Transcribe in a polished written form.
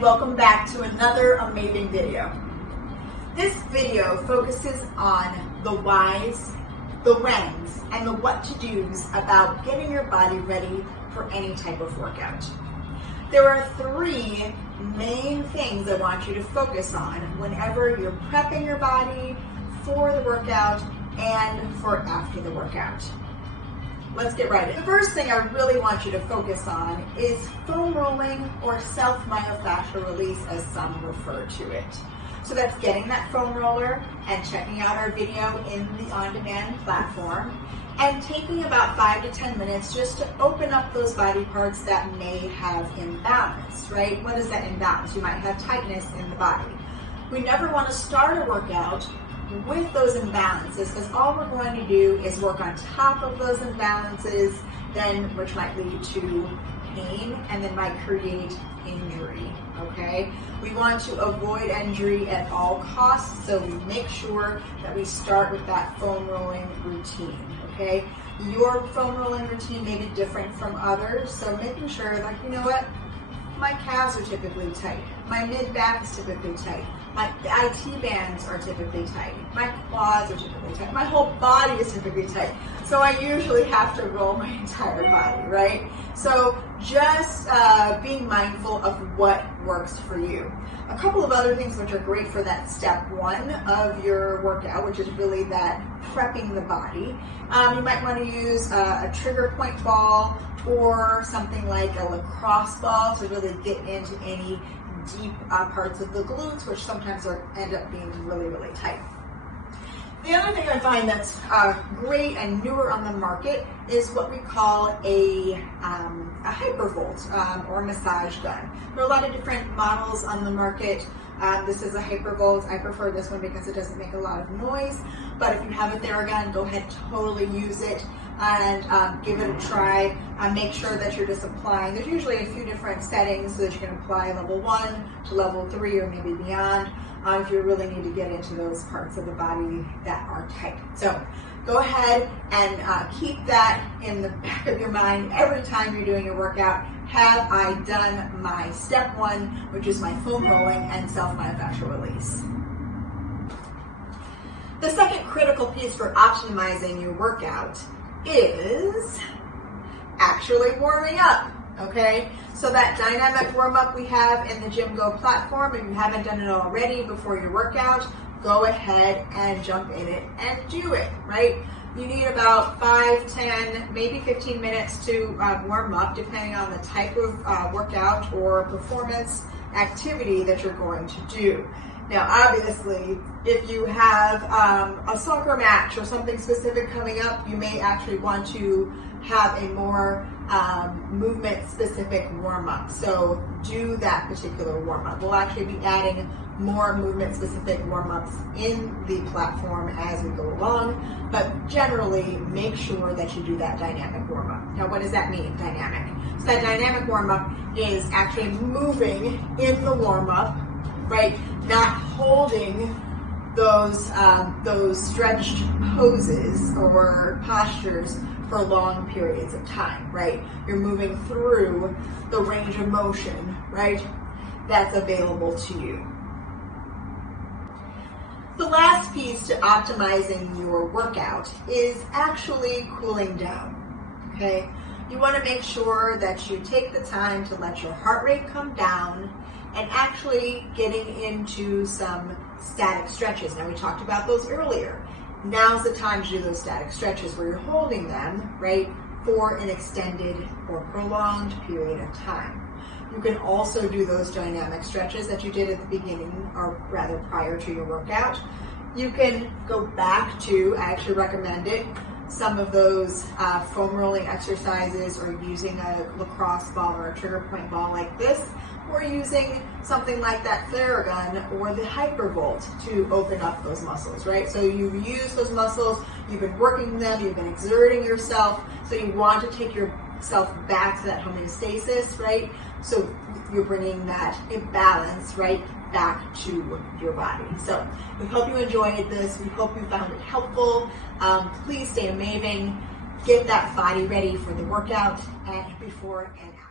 and welcome back to another amazing video. This video focuses on the whys, the whens, and the what to do's about getting your body ready for any type of workout. There are three main things I want you to focus on whenever you're prepping your body for the workout and for after the workout. Let's get right in. The first thing I really want you to focus on is foam rolling, or self-myofascial release as some refer to it. So that's getting that foam roller and checking out our video in the on-demand platform and taking about 5 to 10 minutes just to open up those body parts that may have imbalance, right? What is that imbalance? You might have tightness in the body. We never want to start a workout with those imbalances, because all we're going to do is work on top of those imbalances, then which might lead to pain and then might create injury, okay? We want to avoid injury at all costs, so we make sure that we start with that foam rolling routine, okay? Your foam rolling routine may be different from others, so making sure that, you know what, my calves are typically tight, my mid-back is typically tight, my IT bands are typically tight, my quads are typically tight, my whole body is typically tight. So I usually have to roll my entire body, right? So just being mindful of what works for you. A couple of other things which are great for that step one of your workout, which is really that prepping the body. You might want to use a trigger point ball or something like a lacrosse ball to really get into any deep parts of the glutes, which sometimes end up being really, really tight. The other thing I find that's great and newer on the market is what we call a Hypervolt or massage gun. There are a lot of different models on the market. This is a Hypervolt. I prefer this one because it doesn't make a lot of noise, but if you have a Theragun, go ahead, totally use it and give it a try. Make sure that you're just applying. There's usually a few different settings so that you can apply level 1 to level 3 or maybe beyond if you really need to get into those parts of the body that are tight. So go ahead and keep that in the back of your mind every time you're doing your workout. Have I done my step one, which is my foam rolling and self-myofascial release? The second critical piece for optimizing your workout is actually warming up, okay? So that dynamic warm-up we have in the Gym Go platform, if you haven't done it already before your workout, go ahead and jump in it and do it, right? You need about 5, 10, maybe 15 minutes to warm up, depending on the type of workout or performance activity that you're going to do. Now, obviously, if you have a soccer match or something specific coming up, you may actually want to have a more movement-specific warm-up. So do that particular warm-up. We'll actually be adding more movement-specific warm-ups in the platform as we go along, but generally make sure that you do that dynamic warm-up. Now, what does that mean, dynamic? So that dynamic warm-up is actually moving in the warm-up, right? Not holding those stretched poses or postures for long periods of time, right? You're moving through the range of motion, right? That's available to you. The last piece to optimizing your workout is actually cooling down, okay? You want to make sure that you take the time to let your heart rate come down and actually getting into some static stretches. Now, we talked about those earlier. Now's the time to do those static stretches where you're holding them, right, for an extended or prolonged period of time. You can also do those dynamic stretches that you did at the beginning, or rather prior to your workout. You can go back to, I actually recommend it, some of those foam rolling exercises, or using a lacrosse ball or a trigger point ball like this, or using something like that Theragun or the Hypervolt to open up those muscles, right? So you've used those muscles, you've been working them, you've been exerting yourself, so you want to take yourself back to that homeostasis, right? So you're bringing that imbalance, right, back to your body. So we hope you enjoyed this. We hope you found it helpful. Please stay amazing. Get that body ready for the workout and before and after.